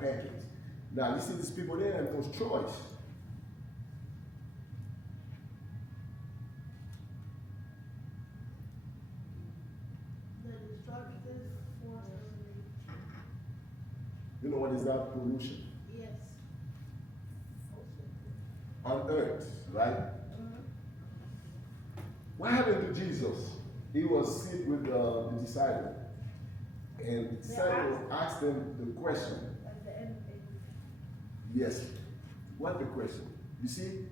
pancakes. Now you see these people there and those choice. The destructive force of nature. You know what is that? Pollution. Yes. On earth, right? What happened to Jesus? He was sitting with the disciple. And the disciple asked them the question. Yes. What the question? You see,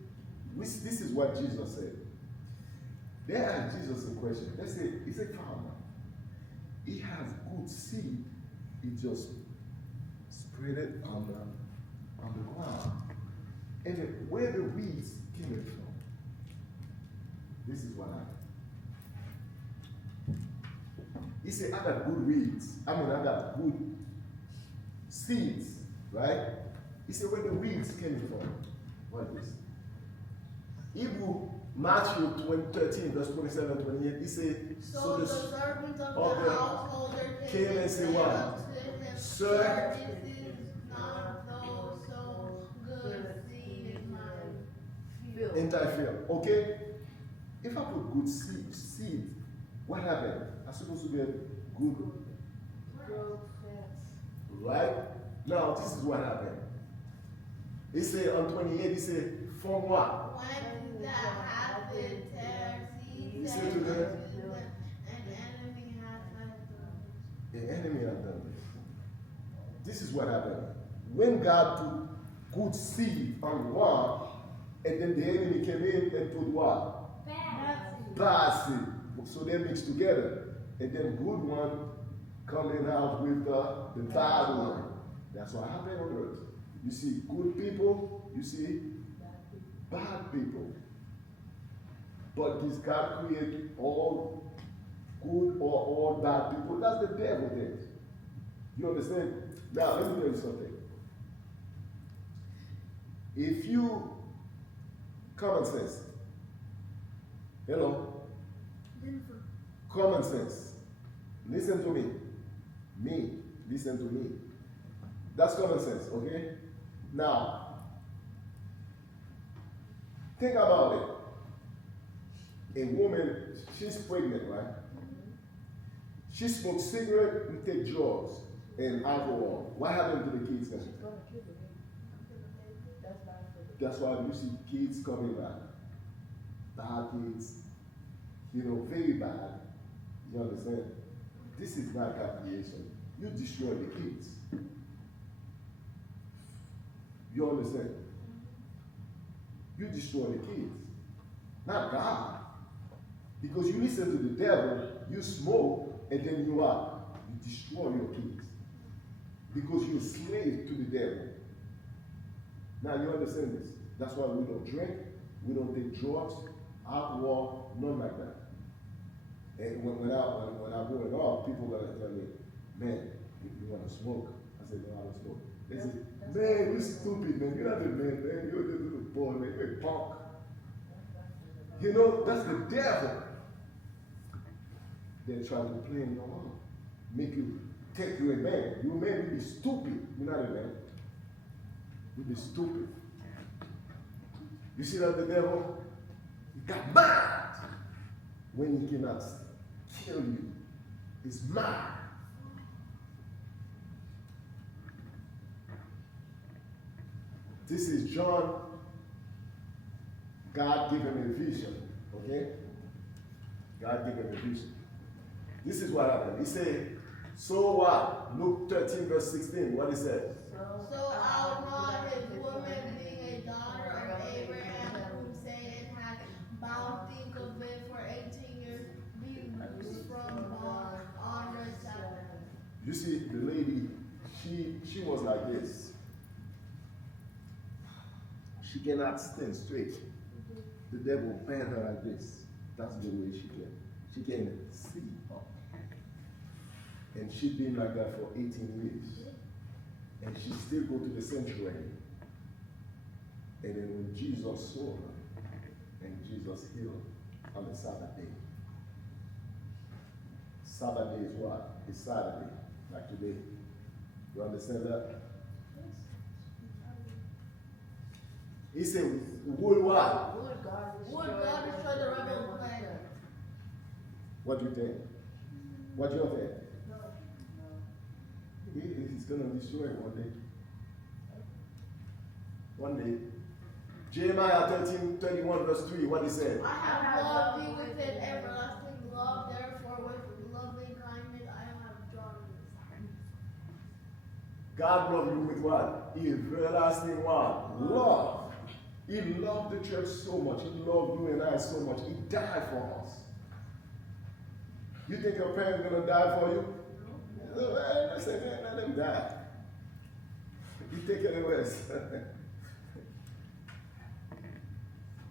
this is what Jesus said. They asked Jesus a question. They said, he's a farmer. He has good seed. He just spread it on the ground. And where the weeds came from, this is what happened. He said, I got good weeds. I got good seeds, right? He said, where the weeds came from. What is this? Hebrew, Matthew 13, verse 27, 28, he said, So the servants of the householder came and said what? unto him, Sir, this is not those so good seed in my field. entire field. Okay? If I put good seed, what happened? I'm supposed to get good. Right? Now, this is what happened. He said on 28, he said, from what? When that happened, He said said to them, an enemy hath the enemy had done this. This is what happened. When God put good seed on the ground, and then the enemy came in and put what? Bad seed. So they mixed together. And then good one coming out with the bad one. That's what happened on earth. You see good people, you see bad people. But this God created all good or all bad people. That's the devil there. You understand? Now, let me tell you something. If you, common sense, hello? Common sense. Listen to me. Listen to me. That's common sense, okay? Now, think about it. A woman, she's pregnant, right? She smokes cigarettes and takes drugs and alcohol. What happened to the kids then? That's why you see kids coming back. Bad kids, very bad. You understand? This is not God creation. You destroy the kids. You understand? You destroy the kids. Not God. Because you listen to the devil, you smoke, and then you destroy your kids. Because you're a slave to the devil. Now you understand this. That's why we don't drink, we don't take drugs, alcohol, none like that. And when I growing up, people were tell me, man, you want to smoke? I said, no, I don't smoke. They said, man, you stupid, man. You're not a man, man. You're just a little boy, man. You're a punk. That's the devil. They're trying to play in your mind. Make you think you're a man. You're a man, you be stupid. You're not a man. You be stupid. You see that the devil? He got mad when he cannot kill you. He's mad. This is John. God gave him a vision. Okay? God gave him a vision. This is what happened. He said, so what? Luke 13, verse 16. What he said? So outlawed his woman being a daughter of Abraham, whom Satan had bound, think of it, for 18 years, be loosed from bond on her Sabbath. You see, the lady, she was like this. She cannot stand straight. The devil bent her like this. That's the way she can. She can see up. And she'd been like that for 18 years. And she still go to the sanctuary. And then when Jesus saw her, and Jesus healed on the Sabbath day. Sabbath day is what? It's Saturday, like today. You understand that? He said, would what? Would God destroy the rebel plan? What do you think? What do you think? He's going to destroy it one day. One day. Jeremiah 13:31 verse 3, what he said? I have loved thee with an everlasting love, therefore with loving kindness I have drawn thee. God loved you with what? Everlasting what? Love. He loved the church so much. He loved you and I so much. He died for us. You think your parents are going to die for you? Listen, let them die. You take care of the rest.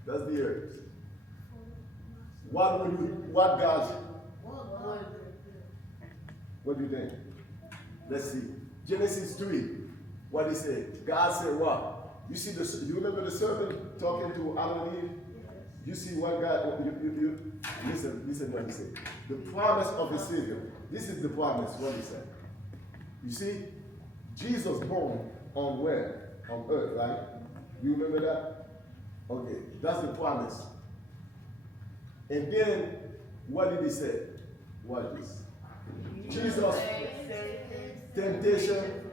That's the earth. What God? What do you think? Let's see. Genesis 3. What he said? God said what? You see you remember the serpent talking to Adam and Eve? You see what God, listen what he said. The promise of the Savior. This is the promise, what he said. You see, Jesus born on where? On earth, right? You remember that? Okay, that's the promise. And then, what did he say? What is this? Jesus, temptation,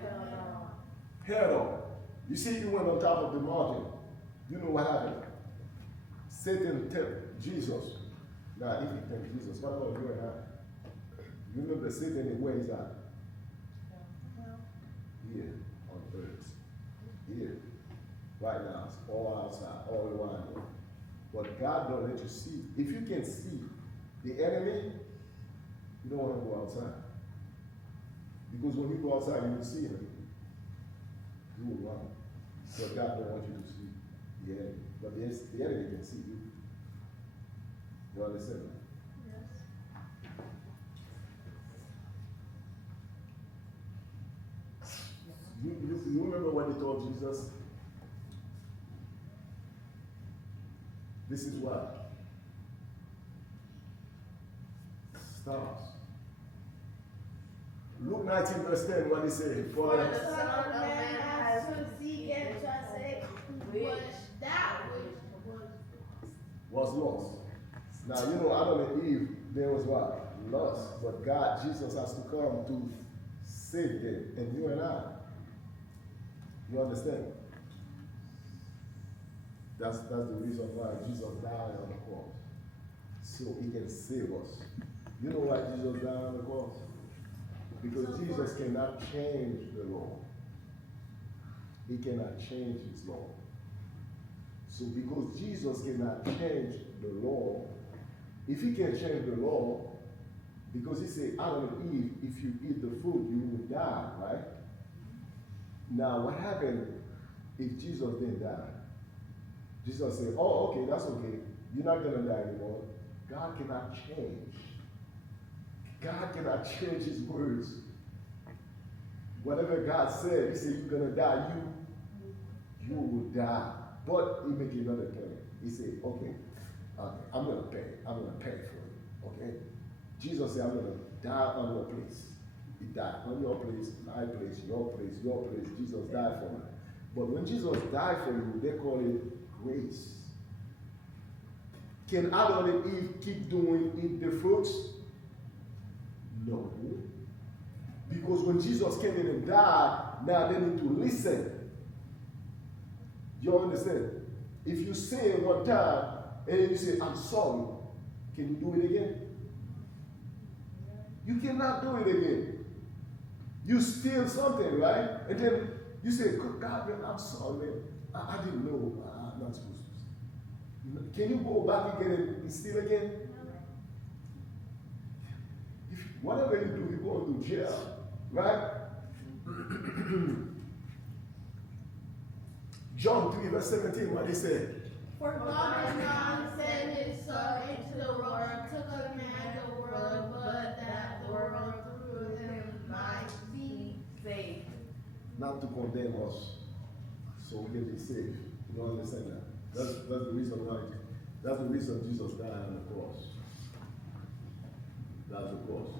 head on. You see, he went on top of the mountain. You know what happened? Satan tempted Jesus. Now, if he tempted Jesus, what about you and I? You know the Satan, where is that? Here, on earth. Here. Right now, it's all outside, all around you. But God don't let you see. If you can see the enemy, you don't want to go outside. Because when you go outside, you will see him. You will run. But God don't want you to see the enemy. But the enemy can see you. You understand that? You remember what they told Jesus? This is what? Stars. Luke 19 verse 10, what he say? For the Son of Man has to seek and forsake that which was lost. Now, you know, Adam and Eve, there was what? Lost. But God, Jesus has to come to save them. And you and I. You understand? That's the reason why Jesus died on the cross. So he can save us. You know why Jesus died on the cross? Because Jesus cannot change the law. He cannot change his law. So because Jesus cannot change the law, if he can change the law, because he said, Adam and Eve, if you eat the fruit, you will die, right? Now, what happened if Jesus didn't die? Jesus said, oh, okay, that's okay. You're not going to die anymore. God cannot change. God cannot change his words. Whatever God said, he said, you're going to die. You will die. But he made another plan. He said, okay, I'm going to pay. I'm going to pay for it. Okay? Jesus said, I'm going to die on your place. He died on your place, my place, your place, your place. Jesus died for me. But when Jesus died for you, they call it grace. Can Adam and Eve keep eat the fruits? No. Because when Jesus came in and died, now they need to listen. You understand? If you sin one time and then you say, I'm sorry, can you do it again? You cannot do it again. You steal something, right? And then you say, God, man, I'm sorry, man. I didn't know. I'm not supposed to. Can you go back again and steal again? Whatever you do, you're going to jail, right? John 3 verse 17, what he said? For God did not send his Son into the world to command the world, but that the world through him might be saved. Not to condemn us, so we can be saved. You don't understand that? That's the reason why. That's the reason Jesus died on the cross. That's the cross.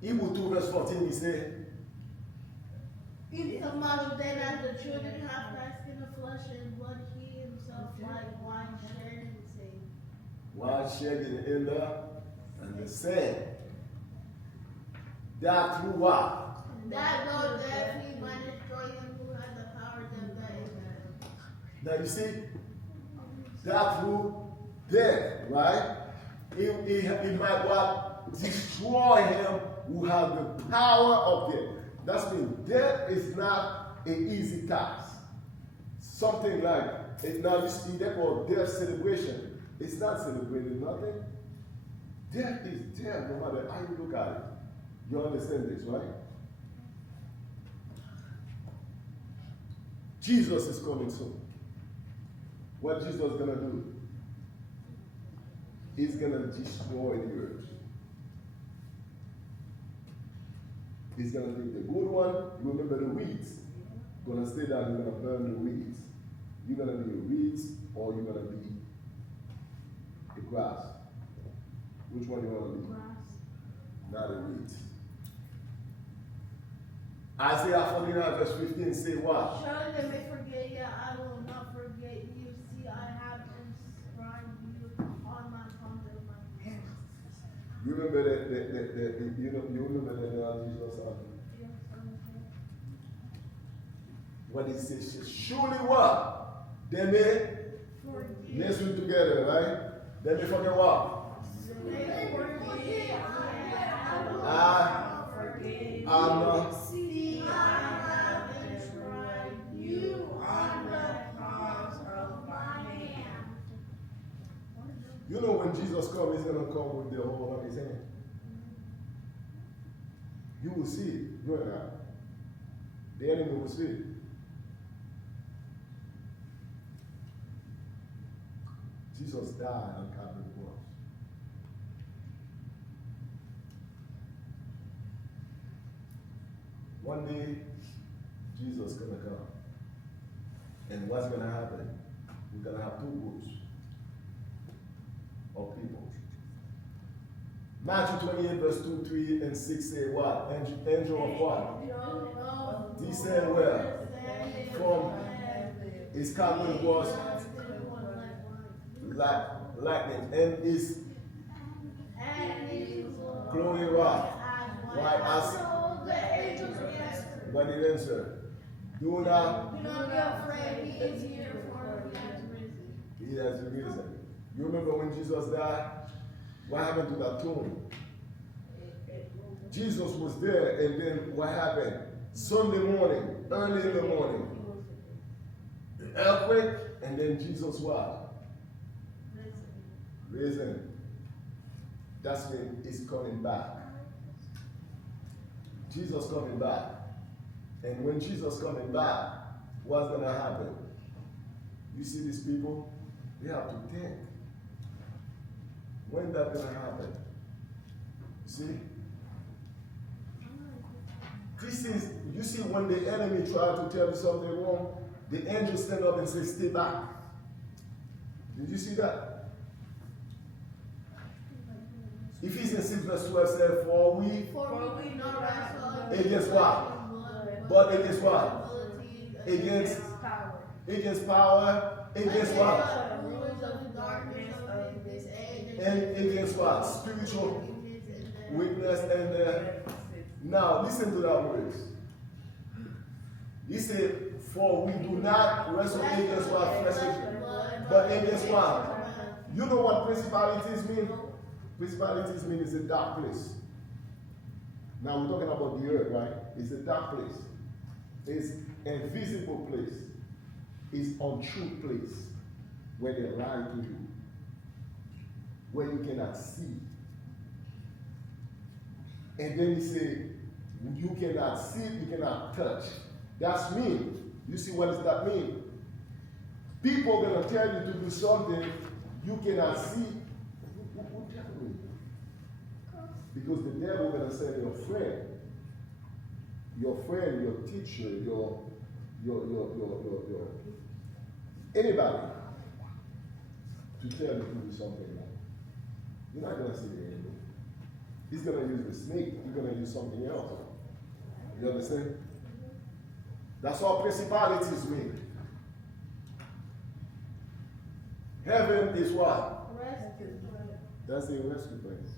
Hebrews 2 verse 14, he said, Insomuch then as the children have Christ in the flesh and blood, he himself likewise shared in the same. While shedding in the same. That through what? That though death he might destroy him who had the power of death, that is death. Now you see, that through death, right? It might what? Destroy him who has the power of death. That's mean death is not an easy task. Something like it now you see that called death celebration. It's not celebrating nothing. Death is death no matter how you look at it. You understand this, right? Jesus is coming soon. What Jesus is gonna do? He's gonna destroy the earth. He's gonna take the good one. You remember the weeds. You're gonna stay down, you're gonna burn the weeds. You're gonna be the weeds or you're gonna be the grass. Which one you wanna be? Grass. Not the weeds. Isaiah 49 verse 15 say what? Surely they may forget, yet I will not forget you. See, I have inscribed you on my palm of my hand. You remember you remember that Jesus what he says? Surely what? They may let's read together, right? They may forget what? They forget. See, I have inscribed you on the palms of my hand. You know when Jesus comes, he's gonna come with the whole of his hand. You will see it. You and I. The enemy will see it. Jesus died on Calvary cross. One day, Jesus is gonna come. And what's gonna happen? We're gonna have two groups of people. Matthew 28, verse 2, 3, and 6 say what? Angel of what? Descend where? From his covering was like lightning, and his clothing what? White as what did he answer? Do not be afraid, he is here for he has risen. He has risen. You remember when Jesus died? What happened to that tomb? Jesus was there, and then what happened? Sunday morning, early in the morning, the earthquake, and then Jesus what? Risen. That's when he's coming back. Jesus coming back. And when Jesus coming back, what's going to happen? You see these people? We have to think. When that going to happen? You see? Christians, you see when the enemy tries to tell you something wrong, the angel stand up and say, stay back. Did you see that? Ephesians 6 verse 12 says, for we not wrestle against what? But against what? Against power. Against what? Rulers of the darkness of this age. And against what? Spiritual weakness and now listen to that words. He said, for we do not wrestle against what flesh, but against what? You know what principalities mean? Principalities mean it's a dark place. Now we're talking about the earth, right? It's a dark place. It's an invisible place. It's untruth place where they lie to you, where you cannot see. And then he said, you cannot see, you cannot touch. That's mean. You see what does that mean? People are going to tell you to do something you cannot see. What devil? Because the devil is going to say your friend, your teacher, your anybody to tell you to do something wrong. You're not going to see the enemy. He's going to use the snake. He's going to use something else. You understand? That's all principalities mean. Heaven is what? That's the rescue place.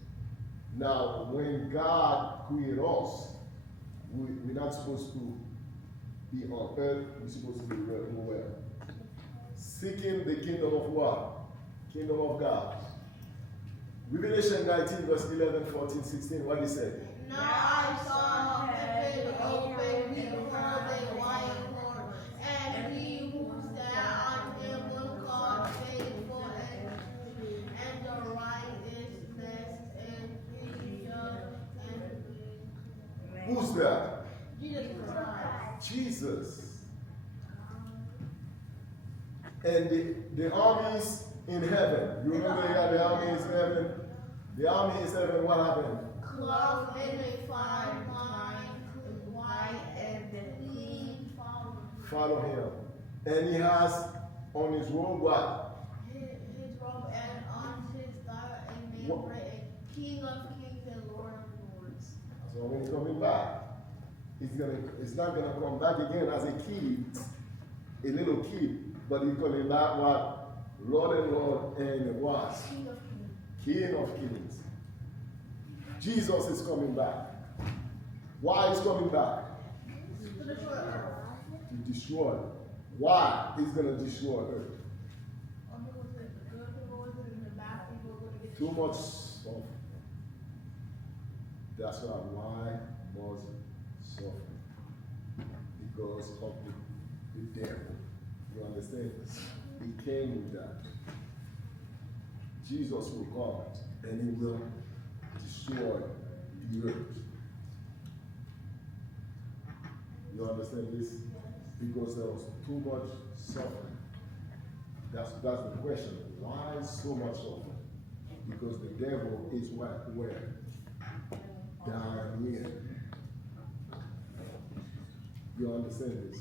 Now, when God created us, we're not supposed to be on earth, we're supposed to be where? Seeking the kingdom of what? Kingdom of God. Revelation 19, verse 11, 14, 16, what he said? Now I saw heaven open, behold, a white horse, and he who sat on him was called Faithful and the Righteousness, and he judged and Who's that? Jesus Christ. Jesus. And the armies in heaven. You remember they got the armies in heaven? The army in heaven, what happened? Clothed in a fine line, white and clean, Follow him. And he has on his robe what? his robe, and on his thigh a name What? written, King of Kings and Lord of Lords. So when he's coming back, he's not gonna come back again as a kid, a little kid, but he's coming back what? Lord and Lord and what? King of Kings. King of Kings. Jesus is coming back. Why is coming back? To destroy earth. To destroy. Why he's gonna destroy earth? People said the good people was in the bad people were gonna get Too much suffering. That's why was suffering? Because of the devil. You understand this? He came with that. Jesus will come and he will destroy the earth. You understand this? Because there was too much suffering. That's the question. Why so much suffering? Because the devil is what? Where? Down here. You understand this?